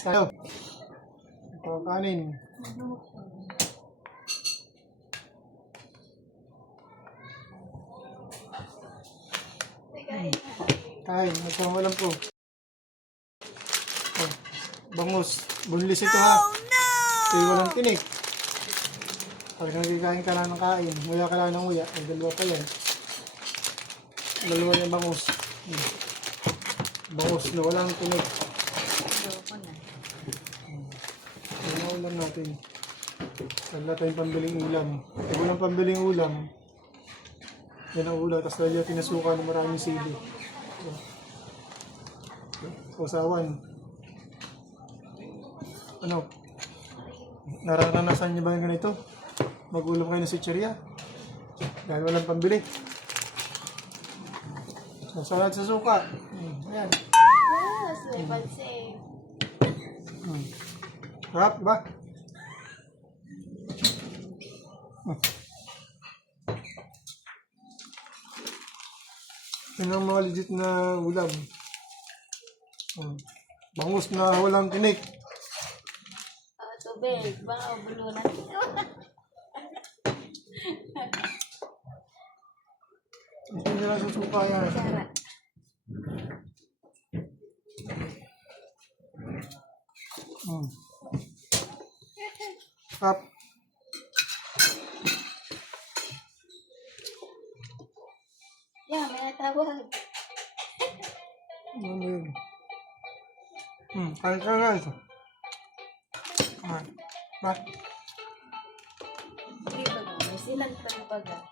Tayo. Ito, kanin. Kain, nagkamalam ko. Oh, bangus. Bunlis ito ha. Ito yung walang tinik. Pag nagkikain ka na ng kain, nguya ka lang ng nguya. Ay, dalawa pa yan. Dalawa yung bangus. Bangus na walang tinik. Ano ulam natin? Wala tayong pambiling ulam. Pag walang pambiling ulam, yan ang ulam. Tapos dahil yung tinasuka ng maraming sili. Usawan. Ano? Nararanasan niyo ba yung ganito? Mag-ulam kayo ng sitserya? Dahil walang pambili. Salad sa suka. Ayan. Yes, may pansin. Harap, diba? Yan ang mga legit na ulam. Bangus na walang tinik. Tubig, baka bulunan. Hindi nila susuka yan. Sarap. Harap. Yeah, may natawag. Ano yun? Kain ka guys. Ba? Dito na, may silang pagbaga.